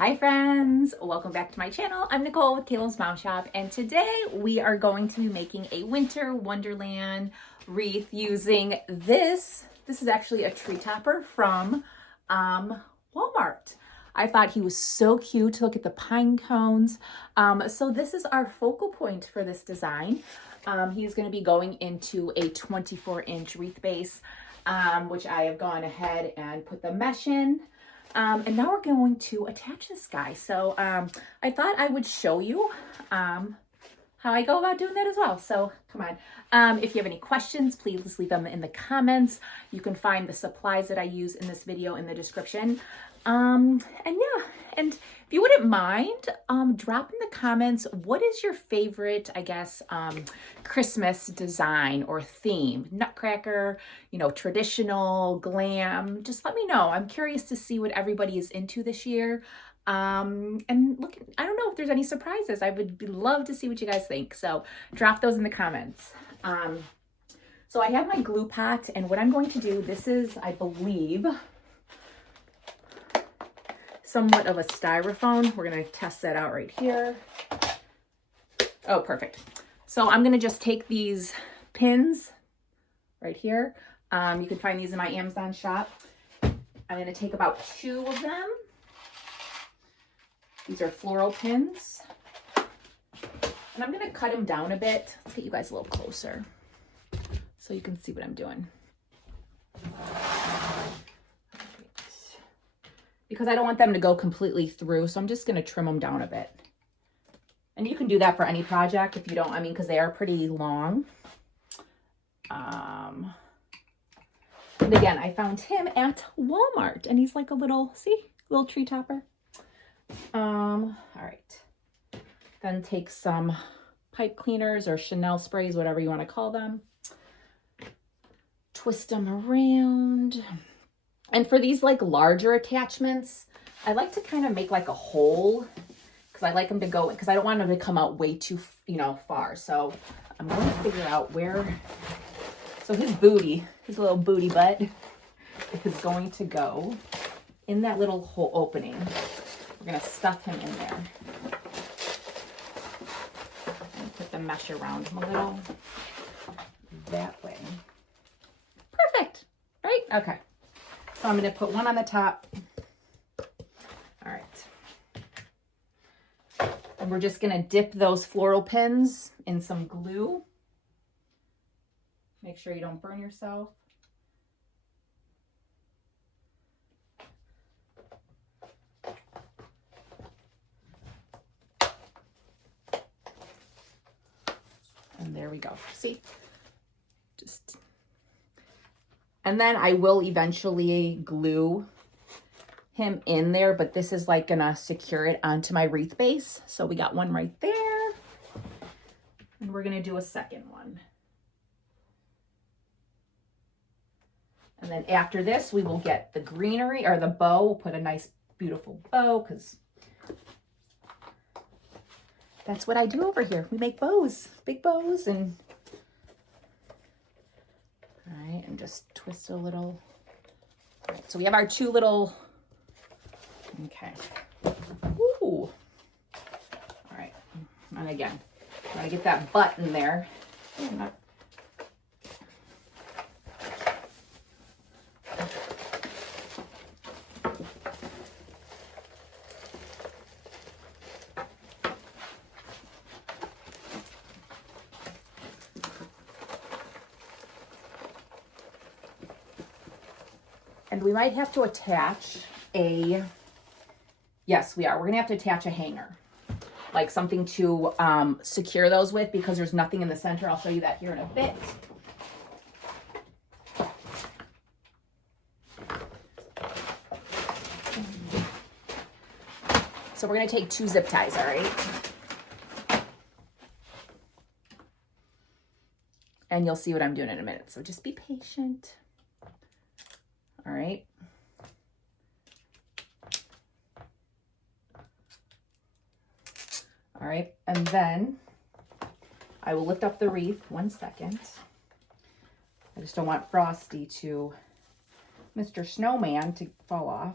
Hi friends, welcome back to my channel. I'm Nicole with Caleb's Mom Shop, and today we are going to be making a winter wonderland wreath using this. This is actually a tree topper from Walmart. I thought he was so cute. Look at the pine cones. So this is our focal point for this design. He's going to be going into a 24-inch wreath base, which I have gone ahead and put the mesh in. And now we're going to attach this guy. So I thought I would show you how I go about doing that as well. So come on. If you have any questions, please leave them in the comments. You can find the supplies that I use in this video in the description. And yeah, and if you wouldn't mind, drop in the comments, what is your favorite, I guess, Christmas design or theme? Nutcracker, you know, traditional, glam, just let me know. I'm curious to see what everybody is into this year. And look, I don't know if there's any surprises. I would love to see what you guys think. So drop those in the comments. So I have my glue pot, and what I'm going to do, this is, I believe, somewhat of a styrofoam. We're going to test that out right here. Oh, perfect. So I'm going to just take these pins right here. You can find these in my Amazon shop. I'm going to take about 2 of them. These are floral pins. And I'm going to cut them down a bit. Let's get you guys a little closer so you can see what I'm doing. Because I don't want them to go completely through, so I'm just going to trim them down a bit. And you can do that for any project if you don't, I mean, because they are pretty long. And again, I found him at Walmart, and he's like a little, see, little tree topper. All right. Then take some pipe cleaners or Chanel sprays, whatever you want to call them. Twist them around. And for these like larger attachments, I like to kind of make like a hole because I like them to go, because I don't want them to come out way too, you know, far. So I'm going to figure out where, so his booty, his little booty butt is going to go in that little hole opening. We're going to stuff him in there. And put the mesh around him a little that way. Perfect, right? Okay. So I'm going to put one on the top. All right. And we're just going to dip those floral pins in some glue. Make sure you don't burn yourself. And there we go. See? Just... And then I will eventually glue him in there, but this is like gonna secure it onto my wreath base. So we got one right there, and we're gonna do a second one. And then after this, we will get the greenery or the bow. We'll put a nice, beautiful bow, because that's what I do over here. We make bows, big bows, and all right, and just twist a little. All right, so we have our 2 little, okay. Ooh. All right, and again, gotta get that butt in there. And we might have to attach a, yes, we are. We're going to have to attach a hanger, like something to secure those with, because there's nothing in the center. I'll show you that here in a bit. So we're going to take 2 zip ties, all right? And you'll see what I'm doing in a minute. So just be patient. All right. All right, and then I will lift up the wreath. 1 second. I just don't want Frosty to, Mr. Snowman, to fall off.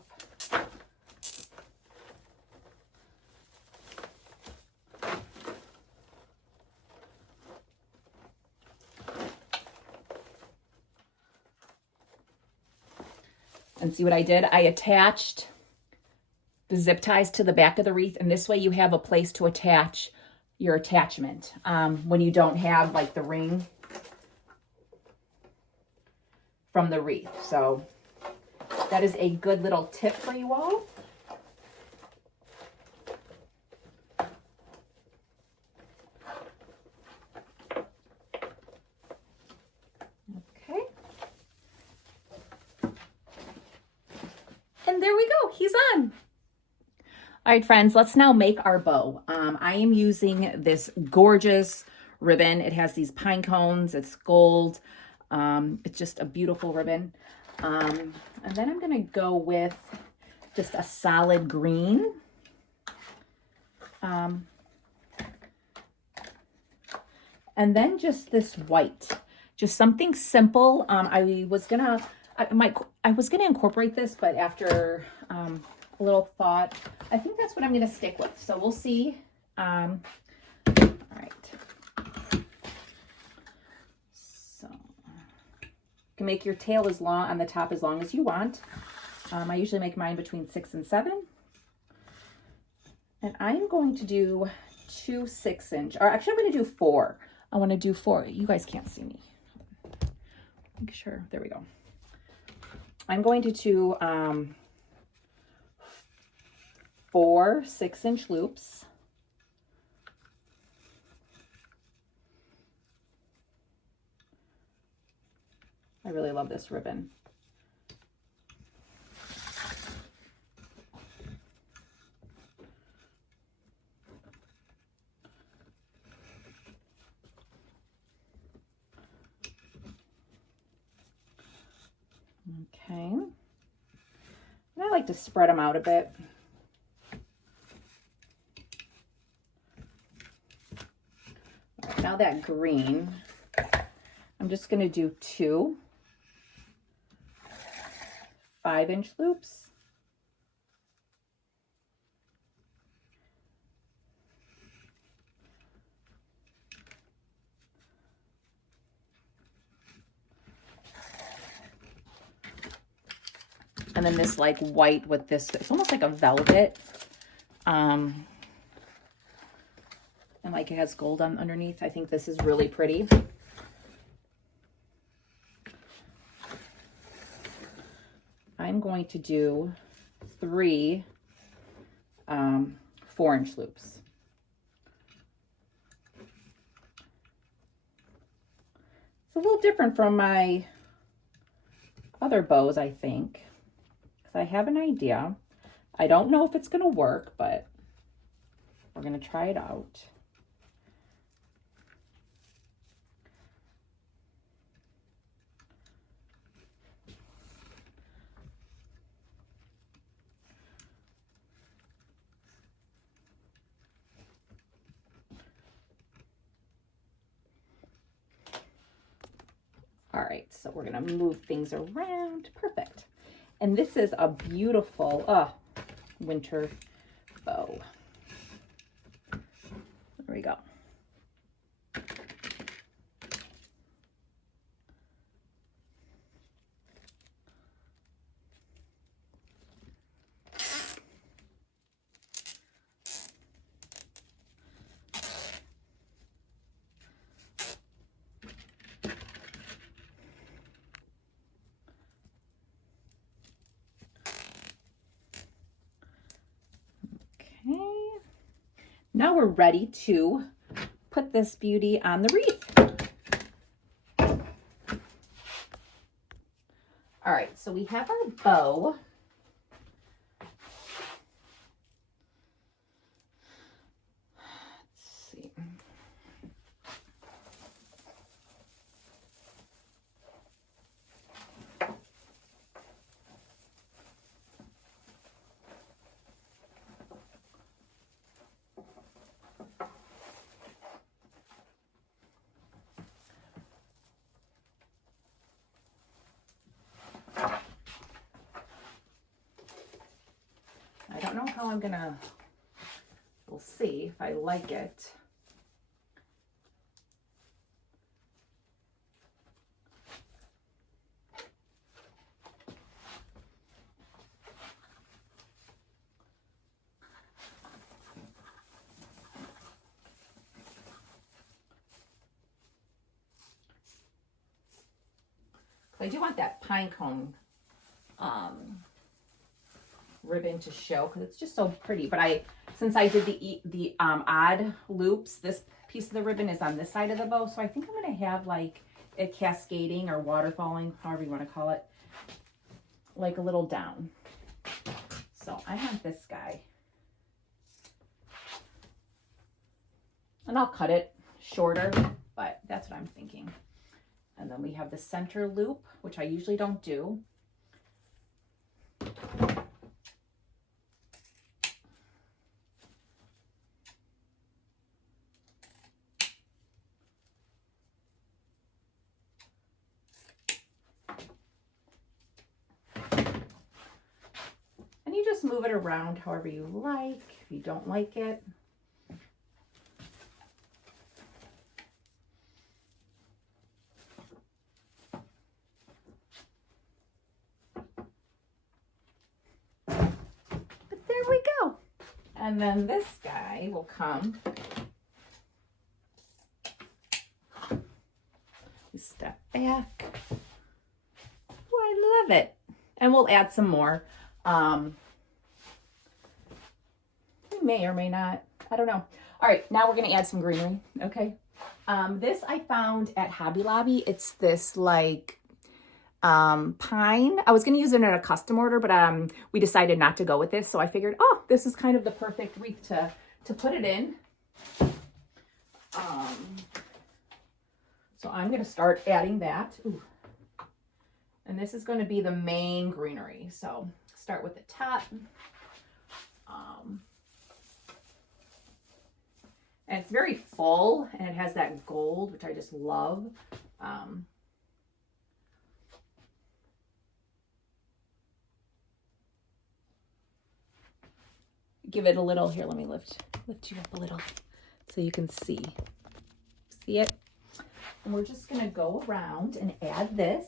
And see what I did? I attached the zip ties to the back of the wreath, and this way you have a place to attach your attachment when you don't have like the ring from the wreath. So that is a good little tip for you all. Okay. And there we go. He's on. All right, friends, let's now make our bow. I am using this gorgeous ribbon. It has these pine cones. It's gold. It's just a beautiful ribbon. And then I'm going to go with just a solid green. And then just this white. Just something simple. I was gonna incorporate this, but after a little thought, I think that's what I'm gonna stick with. So we'll see. All right. So you can make your tail as long on the top as long as you want. I usually make mine between 6 and 7. And I'm going to do 2 6-inch, or actually I'm going to do 4. I want to do 4. You guys can't see me. Make sure. There we go. I'm going to do 4 6-inch loops. I really love this ribbon. Okay. And I like to spread them out a bit. All right, now that green, I'm just going to do 2 5-inch loops. And then this like white with this, it's almost like a velvet. And like it has gold on underneath. I think this is really pretty. I'm going to do 3 4-inch loops. It's a little different from my other bows, I think. I have an idea. I don't know if it's going to work, but we're going to try it out. All right, so we're going to move things around. Perfect. And this is a beautiful winter bow. There we go. Now we're ready to put this beauty on the wreath. All right, so we have our bow. Let's see. I don't know how I'm gonna, we'll see if I like it. I do want that pine cone ribbon to show because it's just so pretty. But since I did the odd loops, this piece of the ribbon is on this side of the bow, so I think I'm going to have like a cascading or waterfalling, however you want to call it, like a little down. So I have this guy, and I'll cut it shorter, but that's what I'm thinking. And then we have the center loop, which I usually don't do. And you just move it around however you like, if you don't like it. And then this guy will come. Step back. Oh, I love it. And we'll add some more. We may or may not. I don't know. All right, now we're going to add some greenery. Okay. This I found at Hobby Lobby. It's this like pine. I was going to use it in a custom order, but we decided not to go with this. So I figured, oh, this is kind of the perfect wreath to put it in. So I'm going to start adding that. Ooh. And this is going to be the main greenery. So start with the top. And it's very full, and it has that gold, which I just love. Give it a little, here, let me lift you up a little so you can see it. And we're just going to go around and add this.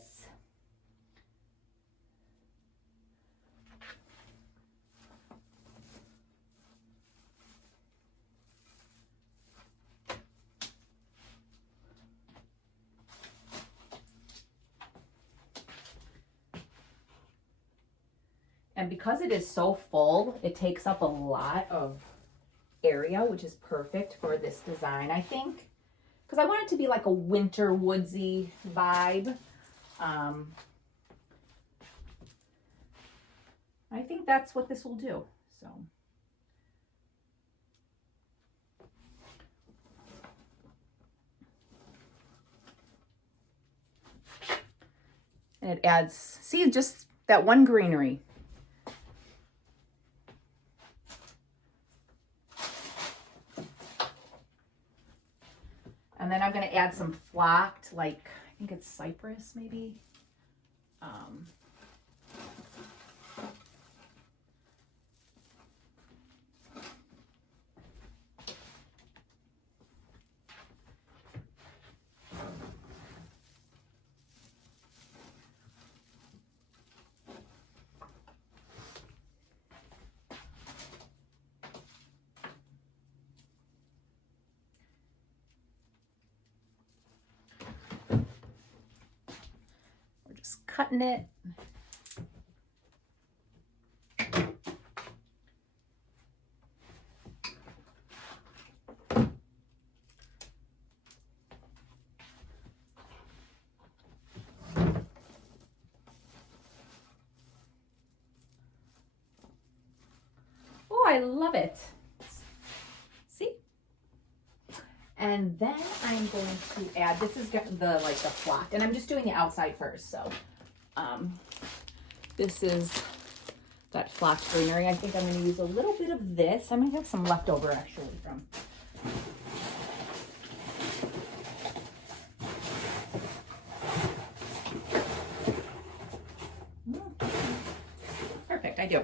And because it is so full, it takes up a lot of area, which is perfect for this design, I think. Because I want it to be like a winter woodsy vibe. I think that's what this will do. So. And it adds, see, just that one greenery. And then I'm going to add some flocked, like, I think it's cypress, maybe. Cutting it. Oh, I love it. See? And then I'm going to add, this is the flocked, and I'm just doing the outside first, so. This is that flocked greenery. I think I'm going to use a little bit of this. I might have some leftover actually from. Perfect, I do.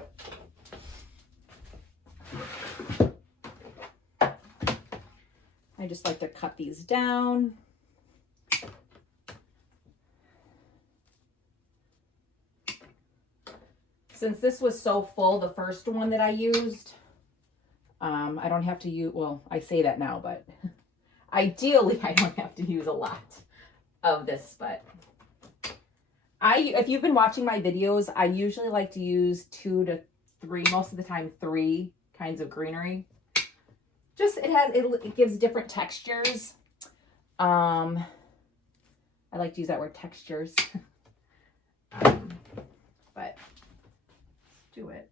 I just like to cut these down. Since this was so full, the first one that I used, I don't have to use, well, I say that now, but ideally I don't have to use a lot of this, but If you've been watching my videos, I usually like to use 2 to 3, most of the time 3 kinds of greenery. Just it gives different textures. I like to use that word, textures. But let's do it.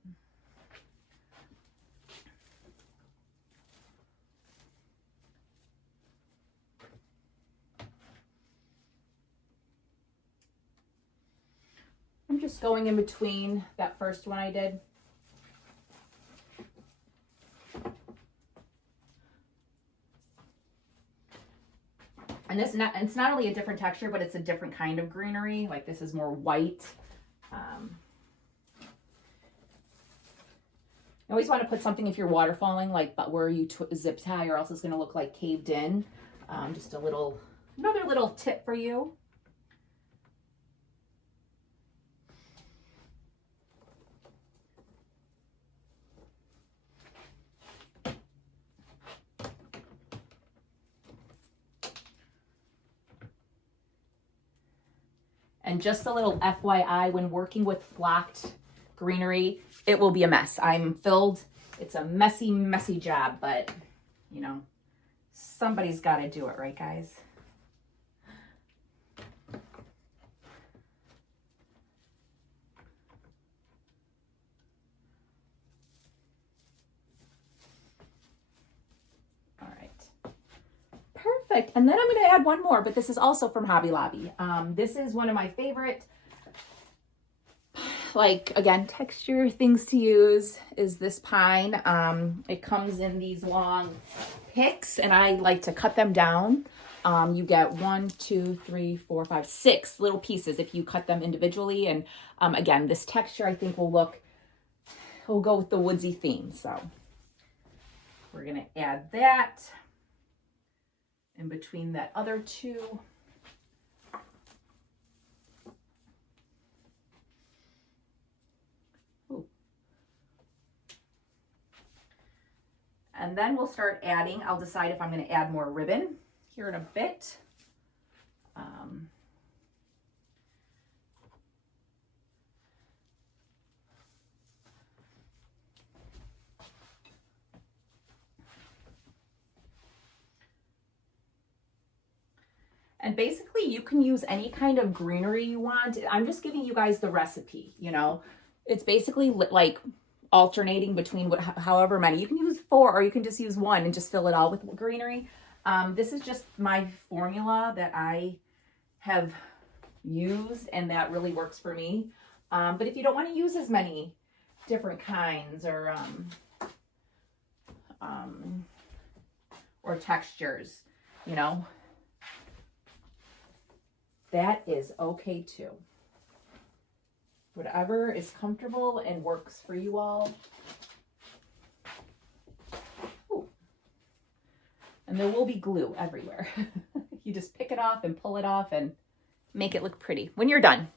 I'm just going in between that first one I did. And it's not only a different texture, but it's a different kind of greenery. Like this is more white. You always want to put something if you're waterfalling, like but where you zip tie, or else it's going to look like caved in. Just another little tip for you. And just a little FYI, when working with flocked greenery, it will be a mess. It's a messy, messy job, but you know, somebody's got to do it, right, guys? All right. Perfect. And then I'm going to add one more, but this is also from Hobby Lobby. This is one of my favorite, like, again, texture things to use is this pine. It comes in these long picks, and I like to cut them down. You get 1, 2, 3, 4, 5, 6 little pieces if you cut them individually. And again, this texture I think will go with the woodsy theme. So we're going to add that in between that other 2. Ooh. And then we'll start adding. I'll decide if I'm going to add more ribbon here in a bit. And basically you can use any kind of greenery you want. I'm just giving you guys the recipe, you know. It's basically like alternating between however many. You can use 4 or you can just use 1 and just fill it all with greenery. This is just my formula that I have used and that really works for me. But if you don't want to use as many different kinds or textures, you know, that is okay too. Whatever is comfortable and works for you all. Ooh. And there will be glue everywhere. You just pick it off and pull it off and make it look pretty when you're done.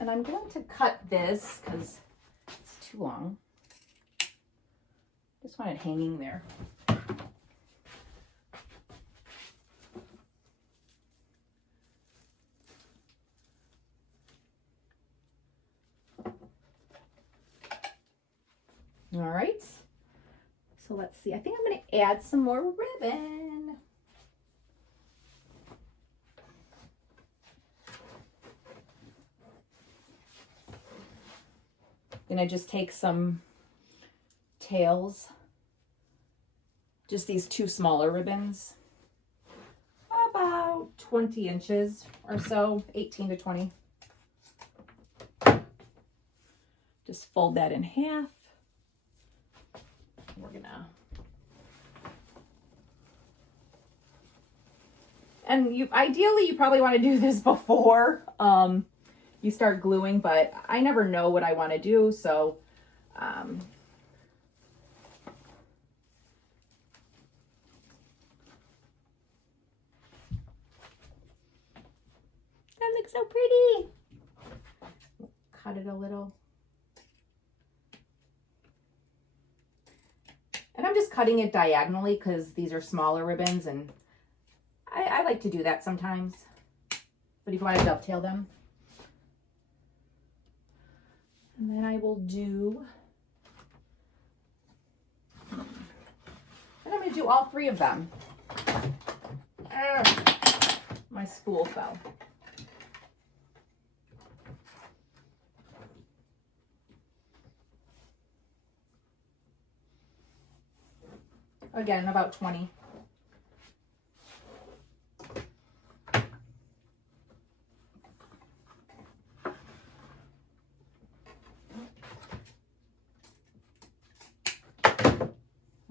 And I'm going to cut this because it's too long. Just want it hanging there. All right. So let's see. I think I'm going to add some more ribbon. Gonna just take some tails, just these 2 smaller ribbons, about 20 inches or so, 18 to 20. fold that in half. We're gonna, and ideally you probably want to do this before you start gluing, but I never know what I want to do, so that looks so pretty. Cut it a little. And I'm just cutting it diagonally because these are smaller ribbons, and I like to do that sometimes. But if you want to dovetail them. And then I will do, and I'm going to do all 3 of them. My spool fell. Again, about 20.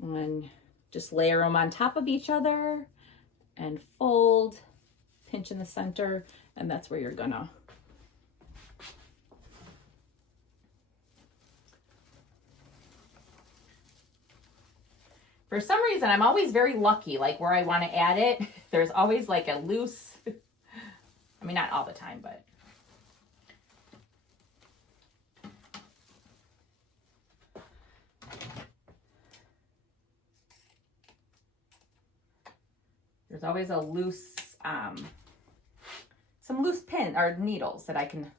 And just layer them on top of each other and fold, pinch in the center, and that's where you're gonna for some reason, I'm always very lucky, like where I want to add it, there's always like a loose, I mean, not all the time, but. There's always a loose, some loose pin or needles that I can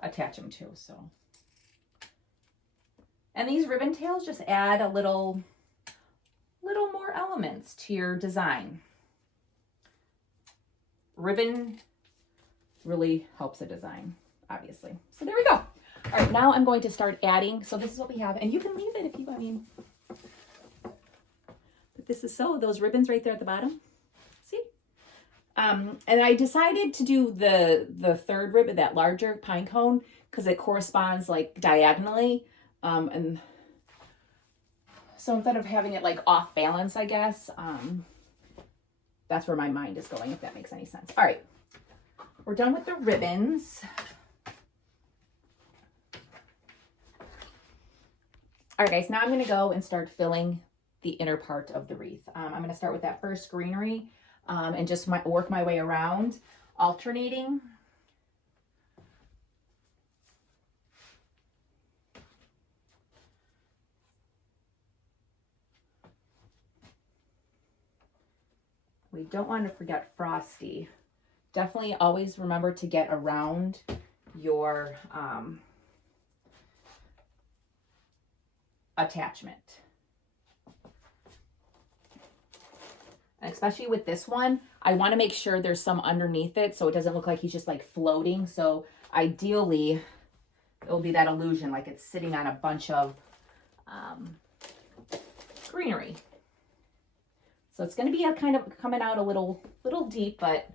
attach them to, so. And these ribbon tails just add a little more elements to your design. Ribbon really helps a design, obviously. So there we go. All right, now I'm going to start adding. So this is what we have, and you can leave it if you, I mean, but this is so, those ribbons right there at the bottom, see? And I decided to do the third ribbon, that larger pine cone, because it corresponds like diagonally. And so instead of having it like off balance, I guess, that's where my mind is going, if that makes any sense. All right, we're done with the ribbons. All right, guys, now I'm going to go and start filling the inner part of the wreath. I'm going to start with that first greenery and just work my way around, alternating. We don't want to forget Frosty. Definitely always remember to get around your attachment. And especially with this one, I want to make sure there's some underneath it so it doesn't look like he's just like floating. So ideally, it'll be that illusion like it's sitting on a bunch of greenery. So it's going to be a kind of coming out a little deep, but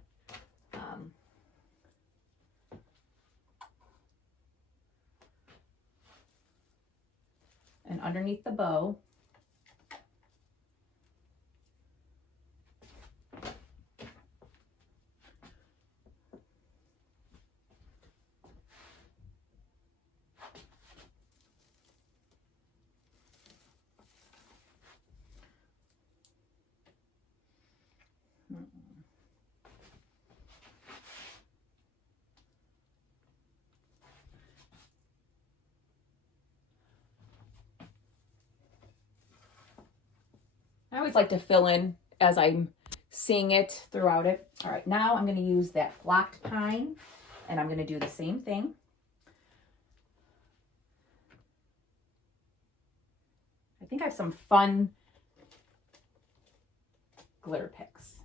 and underneath the bow. I always like to fill in as I'm seeing it throughout it. All right, now I'm going to use that flocked pine, and I'm going to do the same thing. I think I have some fun glitter picks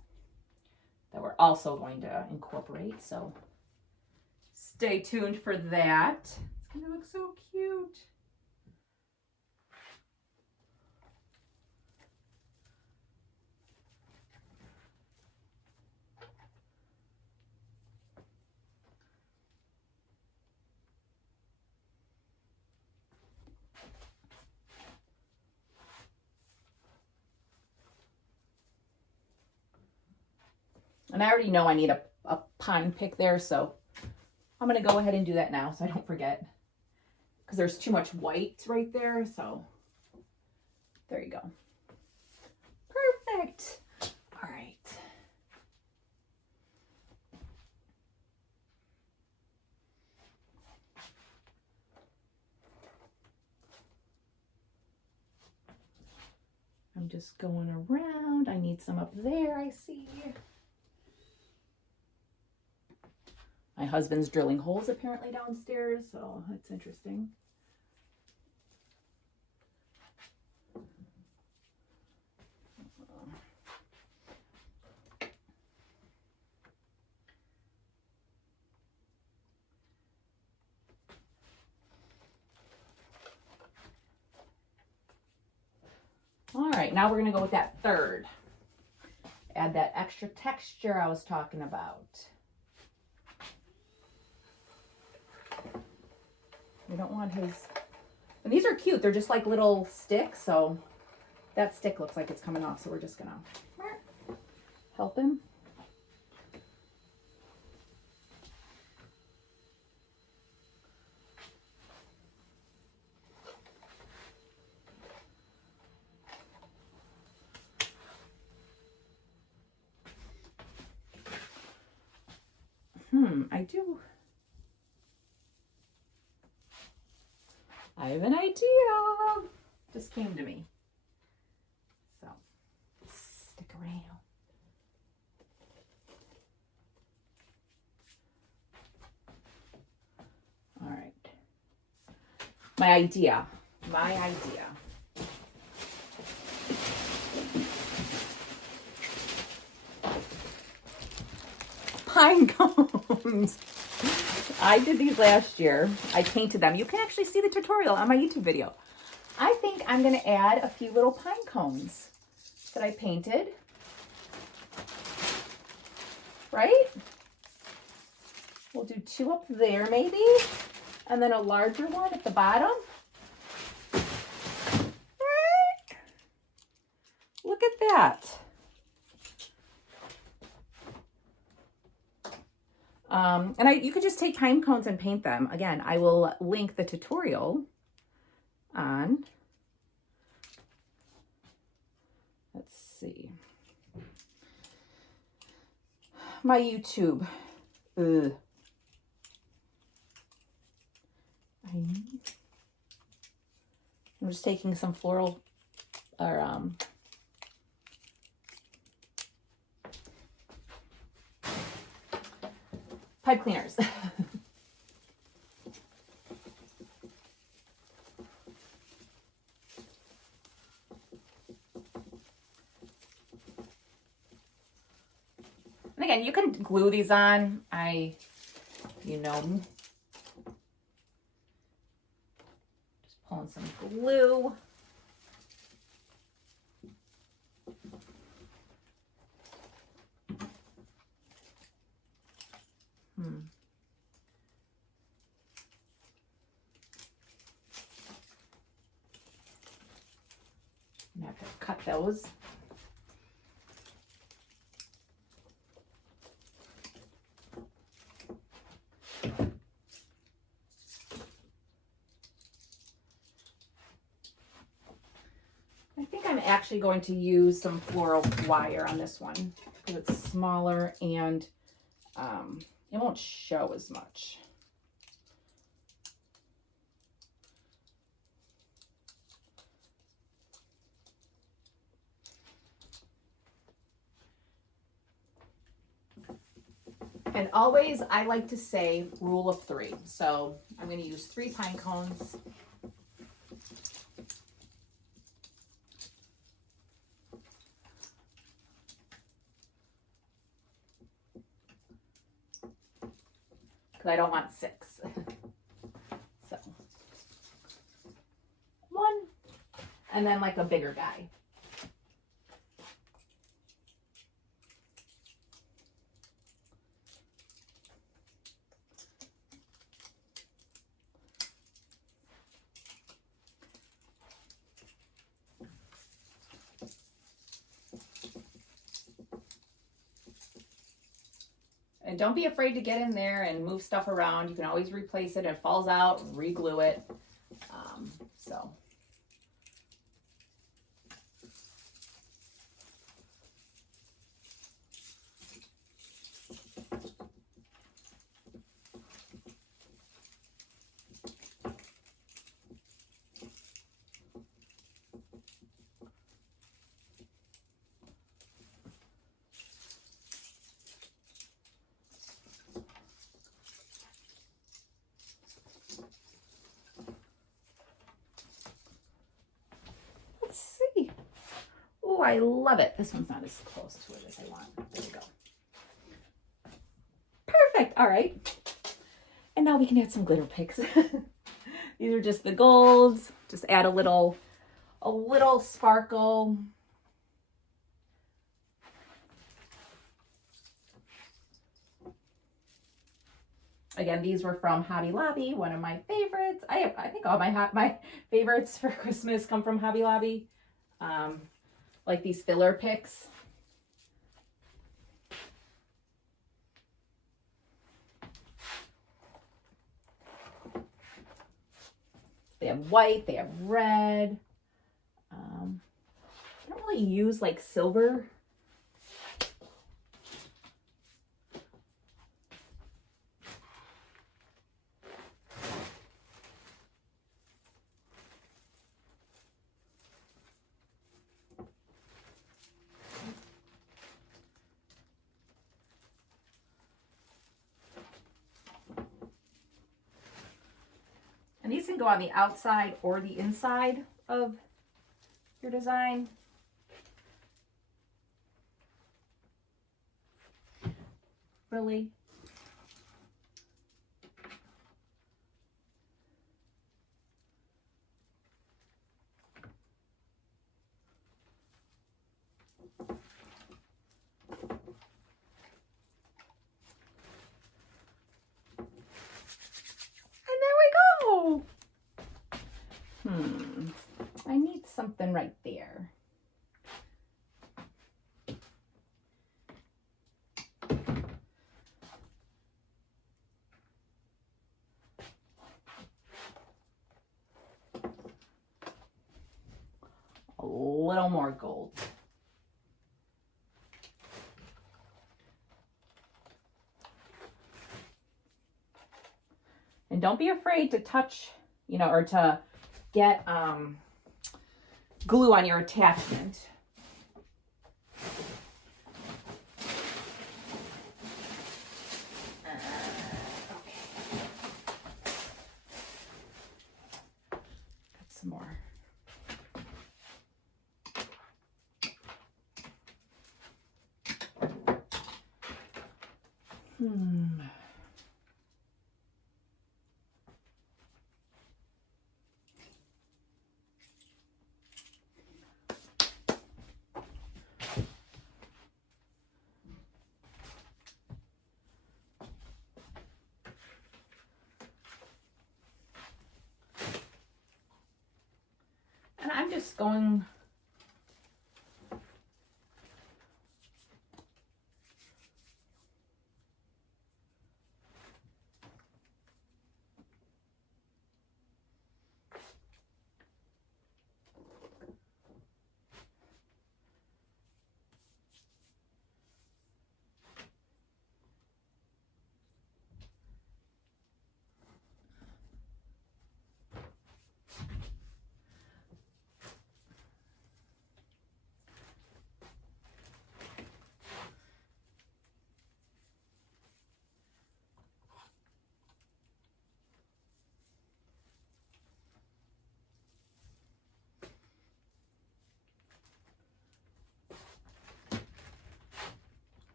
that we're also going to incorporate, so stay tuned for that. It's going to look so cute. And I already know I need a pine pick there, so I'm going to go ahead and do that now so I don't forget. Because there's too much white right there, so there you go. Perfect. All right. I'm just going around. I need some up there, I see. My husband's drilling holes apparently downstairs, so that's interesting. All right, now we're gonna go with that third. Add that extra texture I was talking about. We don't want his, and these are cute. They're just like little sticks, so that stick looks like it's coming off, so we're just gonna help him. I have an idea. Just came to me. So, stick around. All right. My idea. Pine cones. I did these last year. I painted them. You can actually see the tutorial on my YouTube video. I think I'm going to add a few little pine cones that I painted. Right? We'll do 2 up there maybe, and then a larger one at the bottom. Right? Look at that. And you could just take pine cones and paint them. Again, I will link the tutorial on, let's see, my YouTube. I'm just taking some floral or pipe cleaners. And again, you can glue these on. Just pulling some glue. I'm gonna have to cut those. I think I'm actually going to use some floral wire on this one because it's smaller and it won't show as much. And always, I like to say rule of 3. So I'm going to use 3 pine cones. Because I don't want 6. So 1, and then like a bigger guy. And don't be afraid to get in there and move stuff around. You can always replace it. If it falls out, re-glue it. So. Let's see. Oh, I love it. This one's not as close to it as I want. There we go. Perfect. All right. And now we can add some glitter picks. These are just the golds. Just add a little sparkle. Again, these were from Hobby Lobby, one of my favorites. I think all my favorites for Christmas come from Hobby Lobby. Like these filler picks. They have white, they have red. I don't really use like silver. And these can go on the outside or the inside of your design. Really? I need something right there. A little more gold. And don't be afraid to touch, or to get glue on your attachment. Okay. Got some more. And I'm just going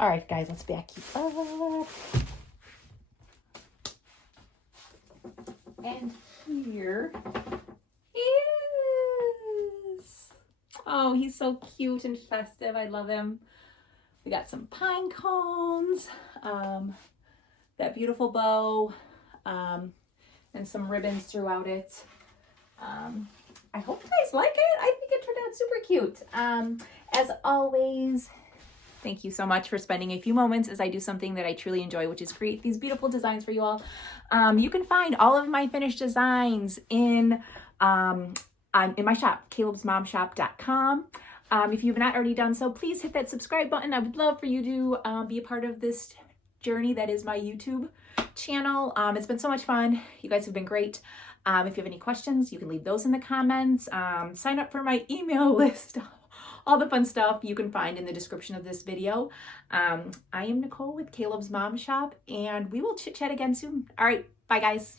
All right, guys, let's back you up. And here he is. Oh, he's so cute and festive. I love him. We got some pine cones, that beautiful bow, and some ribbons throughout it. I hope you guys like it. I think it turned out super cute. As always, thank you so much for spending a few moments as I do something that I truly enjoy, which is create these beautiful designs for you all. You can find all of my finished designs in my shop, calebsmomshop.com. If you've not already done so, please hit that subscribe button. I would love for you to be a part of this journey that is my YouTube channel. It's been so much fun. You guys have been great. If you have any questions, you can leave those in the comments. Sign up for my email list. All the fun stuff you can find in the description of this video. I am Nicole with Caleb's Mom Shop, and we will chit chat again soon. All right, bye guys.